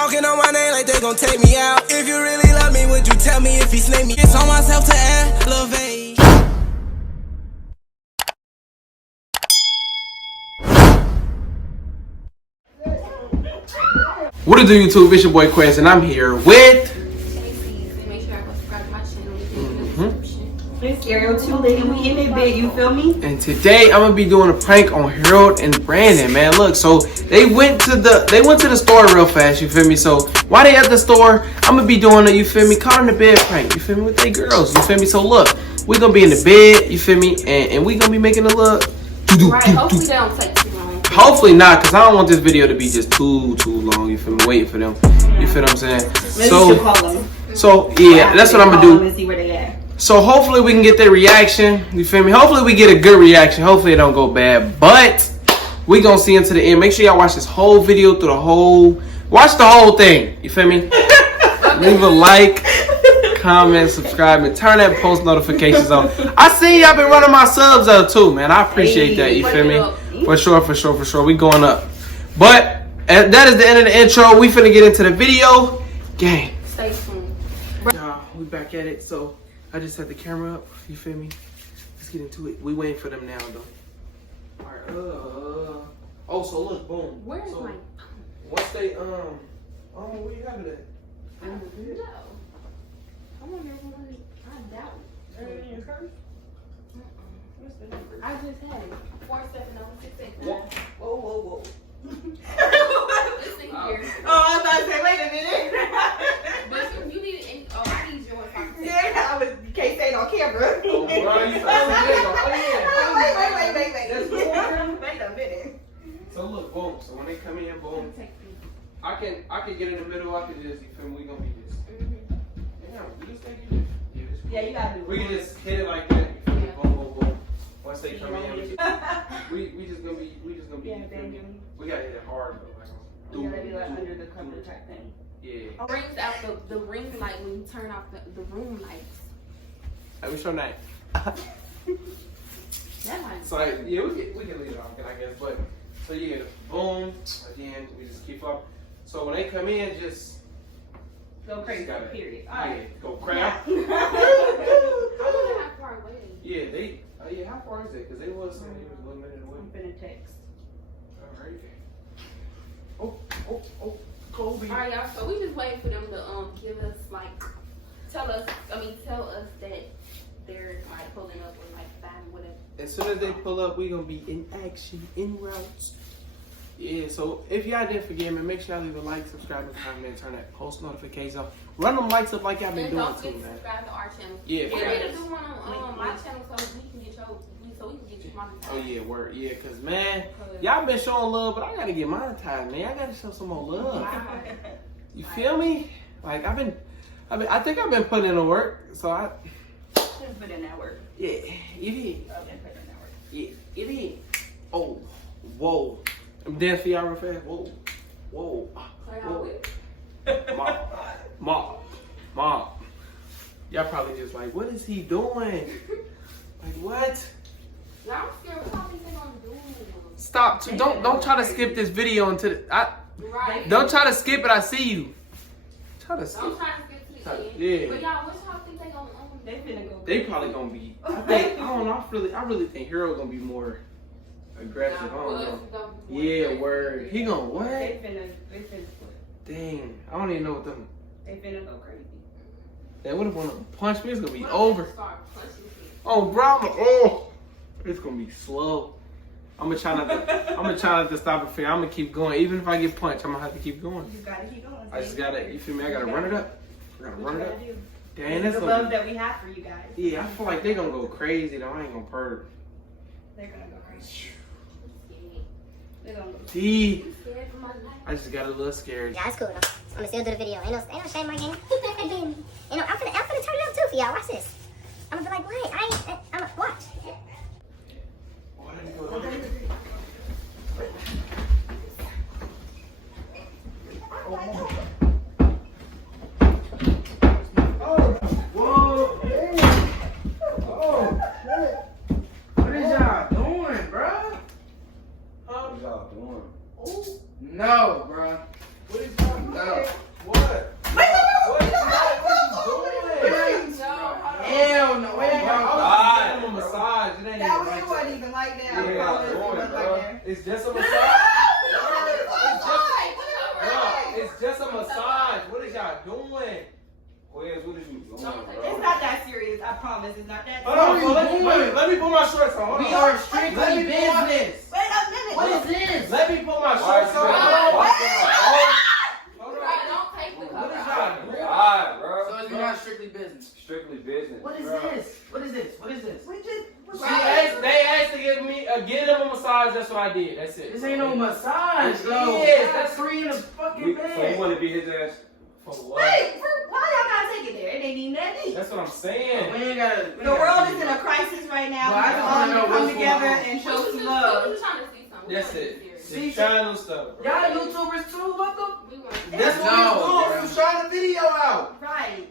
talking on my name like they gon' take me out. If you really love me, would you tell me if he snake me? It's on myself to elevate. What is the YouTube? It's your boy Quest, and I'm here with. Make sure I go subscribe to my channel. It's Ariel 2 Lady. We in it big, you feel me? And today I'm gonna be doing a prank on Harold and Brandon, man. Look, so they went to the store real fast, you feel me? So while they at the store, I'm gonna be doing a, you feel me, caught in the bed prank, you feel me, with they girls, you feel me? So look, we gonna be in the bed, you feel me, and we gonna be making a look. Right, hopefully they don't take too long. Hopefully not, cause I don't want this video to be just too long, you feel me, waiting for them. You feel what I'm saying? So yeah, that's what I'm gonna do. And see where they at. So hopefully we can get their reaction. You feel me? Hopefully we get a good reaction. Hopefully it don't go bad. But we gonna see into the end. Make sure y'all watch this whole video through the whole. Watch the whole thing. You feel me? Leave a like, comment, subscribe, and turn that post notifications on. I see y'all been running my subs up too, man. I appreciate that. You feel me? For sure. We going up. But that is the end of the intro. We finna get into the video. Gang. Stay tuned. Y'all, we back at it. So I just set the camera up. You feel me? Let's get into it. We waiting for them now, though. All right. Oh, so look, boom. Where's so my? once they where you have it at? I don't know. I wonder if I doubt it. I just had it. 470-689. Whoa. Listen here. Oh, I thought I said, wait a minute. But you need it. Oh, I need yours. Yeah, you can't say it on camera. Oh, bro, you Wait a minute. So look, boom. So when they come in, boom. I can get in the middle. I can just, you feel me? We gonna be this. Yeah, we just take it. Yeah, you gotta do it. We can just hit it like that. You feel me? Boom. Once they come in, we just gonna be. Yeah, you feel me? then We gotta hit it hard though. you gotta be like under the cover type thing. Yeah. Brings out the ring light when you turn off the room lights. Let me show that. That might. So yeah, we can leave it off, I guess. But so yeah, boom. Again, we just keep up. So when they come in, just Go crazy. gotta, Period. Yeah, Alright. go crap. I wonder how far away. Yeah, they. Yeah, how far is it? Because they was saying it was 1 minute away. I'm finna text. All right. Oh, Kobe. All right, y'all. So we just waiting for them to give us tell us that they're pulling up with 5 whatever. As soon as they pull up, we gonna be in action, in routes. Yeah, so if y'all didn't forget, man, make sure y'all leave a like, subscribe, and comment, turn that post notifications on. Run them likes up like y'all been And doing don't too, forget to man. subscribe to our channel. Yeah, we right. need to do one on my channel so we can get you monetized. Oh yeah, word. Yeah, cause man, y'all been showing love, but I gotta get monetized, man. I gotta show some more love. You feel me? Like I think I've been putting in the work, so I. Just put in that work. Yeah, it is. I've been putting in that work. Yeah, it is. Oh, whoa. I'm dancing for y'all real fast. Whoa. Mom. Y'all probably just like, what is he doing? Like what? Y'all I'm scared what y'all think they gonna do. Stop. Don't try to skip this video until Right. don't try to skip it. I see you. Try to skip. I'm trying to get to the end. Yeah. But y'all, what y'all think they gonna They finna go. They probably gonna be. I don't know. I really think Hero gonna be more aggressive. I don't know. Yeah, word. He gonna what? They finna split. Dang. I don't even know what them. They finna go crazy. They would have wanted to punch me. It's gonna be over. Start punching people. Oh, bro. It's gonna be slow. I'm gonna try not to stop it for you. I'm gonna keep going. Even if I get punched, I'm gonna have to keep going. You gotta keep going. I just gotta. You feel me? I gotta run it up. Dang, that's the gonna love that we have for you guys. Yeah, I feel like they're gonna go crazy though. I ain't gonna purr. They're gonna go crazy. They're gonna go See, I'm scared for my life. I just got a little scared. Yeah, it's cool. I'm gonna still do the video. Ain't no shame, my game. And then, I'm gonna turn it up too for y'all. Watch this. I'm gonna be like, wait, I'm gonna watch. What is y'all doing, bro? What y'all doing? No, bro. What is y'all doing? What? Wait. Hell no. Wait, I'm a massage. It ain't That even was, it wasn't even like that. I Yeah, promise it doing wasn't it, like bro. that. It's just a No, massage. It's just a massage. What is y'all doing? Quiz, what is you doing, It's bro? not that serious. I promise. It's not that Hold serious. on, so let me put my shorts on. Hold We on. are Let strictly me put my- business. Wait a minute. What is this? Let me put my Why shorts is on. that? Hold on. Don't take the What cover is out. y'all doing? Alright, bro. So it's not strictly business. Strictly business. What is Bro. this? What is this? What is this? We just. They asked to give me give them a massage. That's what I did. That's it. This ain't no massage, It though. is. That's free in the fucking So you bed. want to beat his ass? For what? Wait, why y'all gotta take it there? It ain't even that deep. That's what I'm We saying. ain't gotta. The world is in a crisis right now. Well, I We just all wanna need know to come what's together going on. and We show was some just love. trying to see something. We That's wasn't it. serious. Just trying new stuff. Bro. Y'all YouTubers too? What the? We weren't That's what we was doing. We was trying the video out. Right.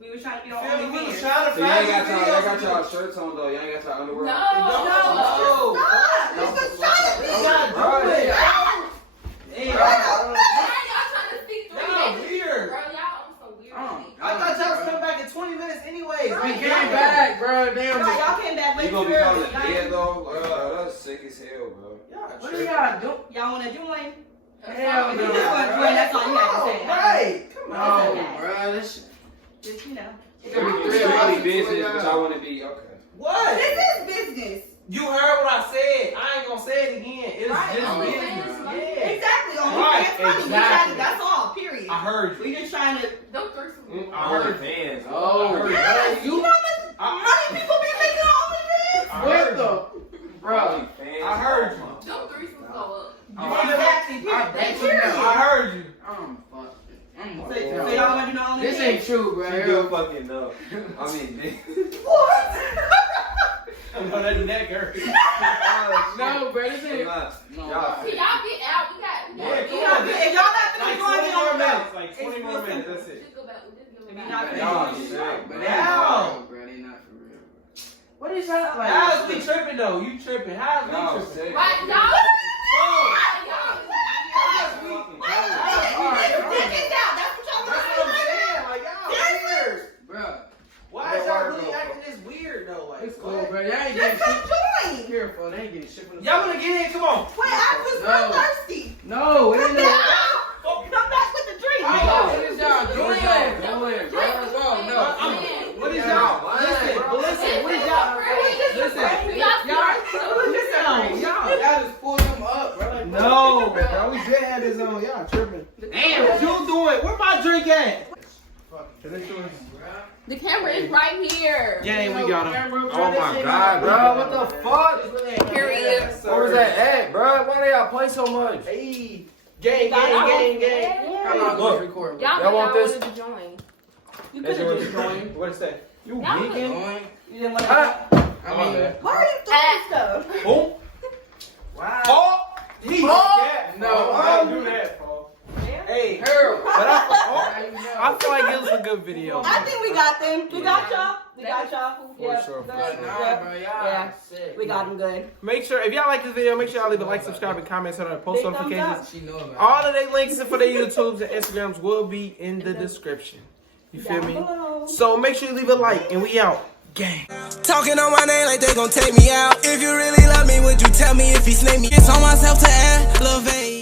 We were trying to be on Feel me? We was OnlyFans. trying to So y'all find ain't got the y'all, video. y'all got y'all shirts on though. Y'all ain't got y'all underwear on. No. No. Stop. This was trying to be. Y'all do it. Hey, Why y'all trying to speak through Y'all minutes? weird. Bro, y'all on some weird shit. I thought y'all was coming back in 20 minutes anyways. we came back, bro. Damn. Right, y'all came back You late gonna too be calling early. it dead though? That's sick as hell, bro. What do y'all do? Y'all wanna join? Hell If you no. just wanna join, that's all you have to say. Right. Come No, on. bro. This shit. Just, you know. Strictly business, but y'all want to be okay. What? This is business. You heard what I said. I ain't gonna say it again. It's Right. just Only business. fans, like- Yeah. Exactly. On Right, OnlyFans money. We exactly. trying to, that's all, period. I heard you. We just trying to. Them threesomes. I heard you. fans. Oh, I heard Yes, you. you know how much money people be making on OnlyFans? I what heard the? you. Bro. I heard you. Them threesomes go up. Exactly. I Period. bet you Period. know. I heard you. I'm fucking. I'm So y'all want to do no OnlyFans? This ain't true, bro. You do fucking know. I mean, What? I'm gonna neck her. No, bro. This I'm ain't. not. No. Y'all See, y'all get out. We got. Yeah, If come y'all on. if y'all not Like gonna 20 go more on minutes. Like 20 more It's minutes. real That's it. Just go back. Just go If back. you're not Y'all gonna sick, But bro. they not How? for real, bro. They not for real. What is y'all like? How's we tripping though? You tripping? How's Y'all we tripping? sick. Right, y'all. Take it down. That's what y'all That's what I'm saying. Like y'all weird. Bro. Why is y'all really acting this weird though? Like It's cool, what? bro. Y'all ain't Just getting come shit. join. Careful. They ain't getting shit from the. Y'all wanna get in? Come on. Wait, I was No. real thirsty. No, it ain't Come no. down. Come back with the drink. What is y'all doing? Doing, Bro, no. What is y'all? Listen, but listen. What is y'all? Listen. Y'all just pull them up, bro. No, bro. We just had this on. Y'all tripping. Damn. What you doing? Where my drink at? The camera is right here. Yeah, we got him. Oh my god, bro. What the fuck? Period. Where was that at, bro? Why do y'all play so much? Hey, gang, gang, gang, gang. How long Look. was recording? Y'all want this? wanted to join. You could have just joined. What it say? You Y'all vegan? You didn't like Huh? I mean, Why are you doing stuff? Who? wow. Oh, he scared. No, I don't do that, Paul. Hey, Harold. but I feel like it was a good video. I think we got them. We got y'all. We got y'all. Yeah, sure, for good. Nah, Yeah. bro, y'all Yeah. sick. We got them good. Make sure, if y'all like this video, make sure y'all leave a like, subscribe, and comment, turn on post Big thumbs notifications. up. She know about it. All of their links for their YouTubes and Instagrams will be in the description. You feel Down me? below. So make sure you leave a like, and we out. Gang. Talking on my name like they gon' take me out. If you really love me, would you tell me if he snake me? It's on myself to elevate.